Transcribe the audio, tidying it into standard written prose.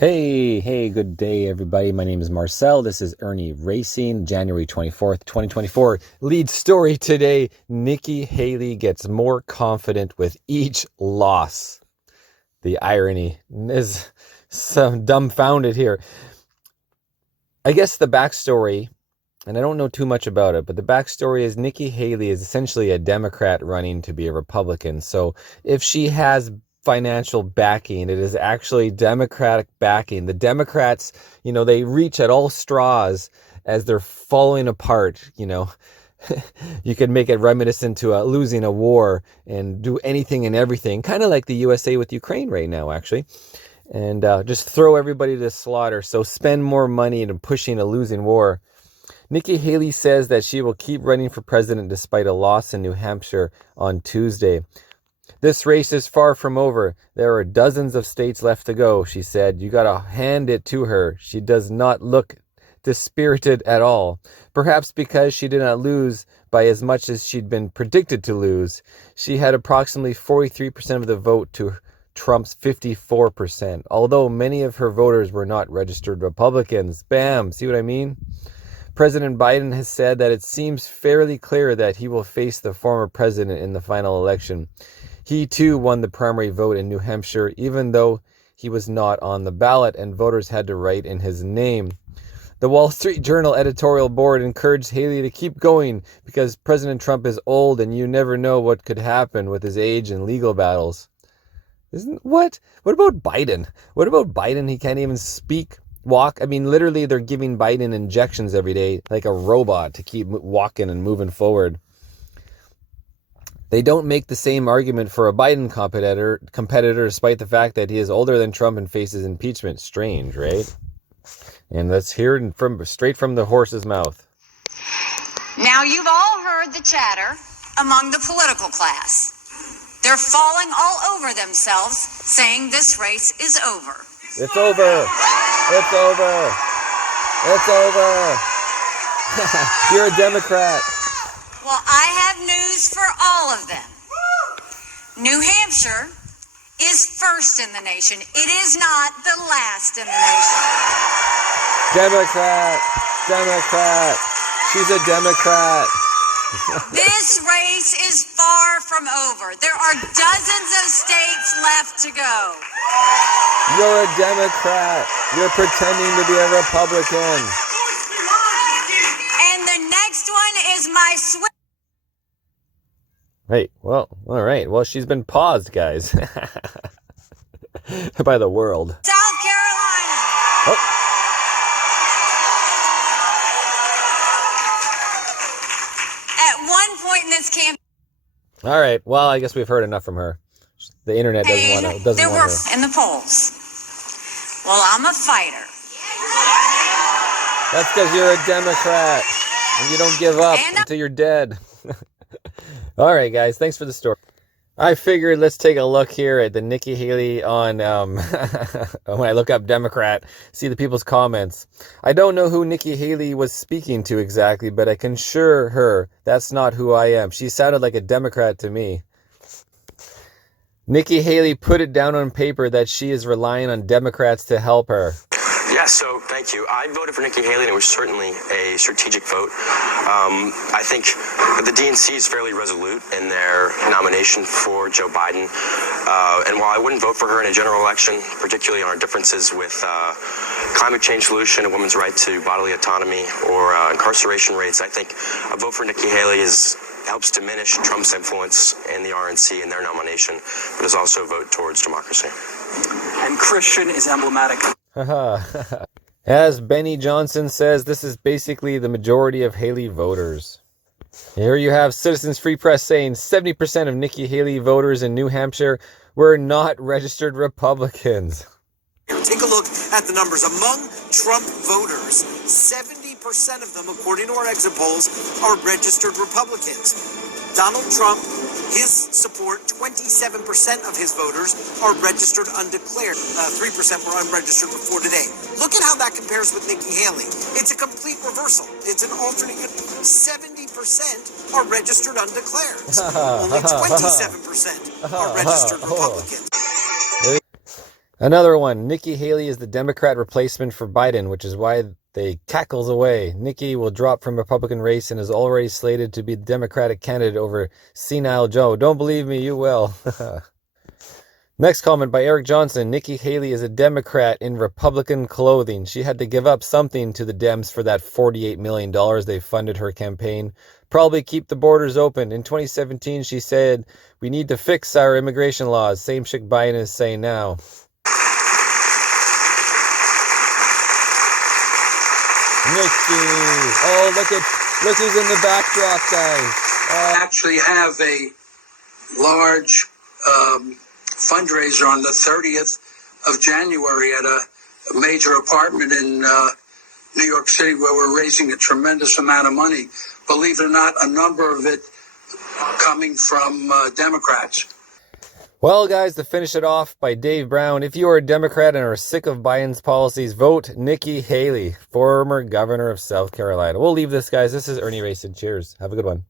Hey, good day, everybody. My name is Marcel. This is Irnieracing, January 24th, 2024. Lead story today, Nikki Haley gets more confident with each loss. The irony is some dumbfounded here. I guess the backstory, and I don't know too much about it, but the backstory is Nikki Haley is essentially a Democrat running to be a Republican. So if she has financial backing, it is actually Democratic backing. The Democrats, they reach at all straws as they're falling apart. You could make it reminiscent to losing a war and do anything and everything, kind of like the USA with Ukraine right now, actually, and just throw everybody to the slaughter. So spend more money in pushing a losing war. Nikki Haley says that she will keep running for president despite a loss in New Hampshire on Tuesday. This race is far from over. There are dozens of states left to go, she said. You gotta hand it to her. She does not look dispirited at all. Perhaps because she did not lose by as much as she'd been predicted to lose. She had approximately 43% of the vote to Trump's 54%, although many of her voters were not registered Republicans. Bam! See what I mean? President Biden has said that it seems fairly clear that he will face the former president in the final election. He too won the primary vote in New Hampshire, even though he was not on the ballot and voters had to write in his name. The Wall Street Journal editorial board encouraged Haley to keep going because President Trump is old and you never know what could happen with his age and legal battles. What about Biden? What about Biden? He can't even speak, walk. I mean, literally they're giving Biden injections every day like a robot to keep walking and moving forward. They don't make the same argument for a Biden competitor despite the fact that he is older than Trump and faces impeachment. Strange, right? And let's hear it straight from the horse's mouth. Now, you've all heard the chatter among the political class. They're falling all over themselves, saying this race is over. It's over. It's over. It's over. You're a Democrat. Well, I have news for all of them. New Hampshire is first in the nation. It is not the last in the nation. Democrat. She's a Democrat. This race is far from over. There are dozens of states left to go. You're a Democrat. You're pretending to be a Republican. And the next one is my Right. Well, all right. Well, she's been paused, guys, by the world. South Carolina. Oh. At one point in this campaign. All right. Well, I guess we've heard enough from her. The internet doesn't want her. In the polls. Well, I'm a fighter. That's because you're a Democrat and you don't give up until you're dead. All right, guys. Thanks for the story. I figured let's take a look here at the Nikki Haley on, when I look up Democrat, see the people's comments. I don't know who Nikki Haley was speaking to exactly, but I can assure her that's not who I am. She sounded like a Democrat to me. Nikki Haley put it down on paper that she is relying on Democrats to help her. Yeah, so thank you. I voted for Nikki Haley, and it was certainly a strategic vote. I think the DNC is fairly resolute in their nomination for Joe Biden. And while I wouldn't vote for her in a general election, particularly on our differences with climate change solution, a woman's right to bodily autonomy, or incarceration rates, I think a vote for Nikki Haley helps diminish Trump's influence in the RNC in their nomination, but is also a vote towards democracy. And Christian is emblematic. As Benny Johnson says, this is basically the majority of Haley voters. Here you have Citizens Free Press saying 70% of Nikki Haley voters in New Hampshire were not registered Republicans. Take a look at the numbers. Among Trump voters, 70% of them, according to our exit polls, are registered Republicans. Donald Trump, his support, 27% of his voters are registered undeclared. 3% were unregistered before today. Look at how that compares with Nikki Haley. It's a complete reversal. It's an alternate. 70% are registered undeclared. Only 27% are registered Republicans. Another one, Nikki Haley is the Democrat replacement for Biden, which is why they cackles away. Nikki will drop from Republican race and is already slated to be the Democratic candidate over senile Joe. Don't believe me, you will. Next comment by Eric Johnson. Nikki Haley is a Democrat in Republican clothing. She had to give up something to the Dems for that $48 million they funded her campaign. Probably keep the borders open. In 2017, she said, we need to fix our immigration laws. Same shit Biden is saying now. Nikki. Oh, look who's in the backdrop, guys. Actually have a large fundraiser on the 30th of January at a major apartment in New York City where we're raising a tremendous amount of money. Believe it or not, a number of it coming from Democrats. Well, guys, to finish it off by Dave Brown, if you are a Democrat and are sick of Biden's policies, vote Nikki Haley, former governor of South Carolina. We'll leave this, guys. This is Irnieracing. Cheers. Have a good one.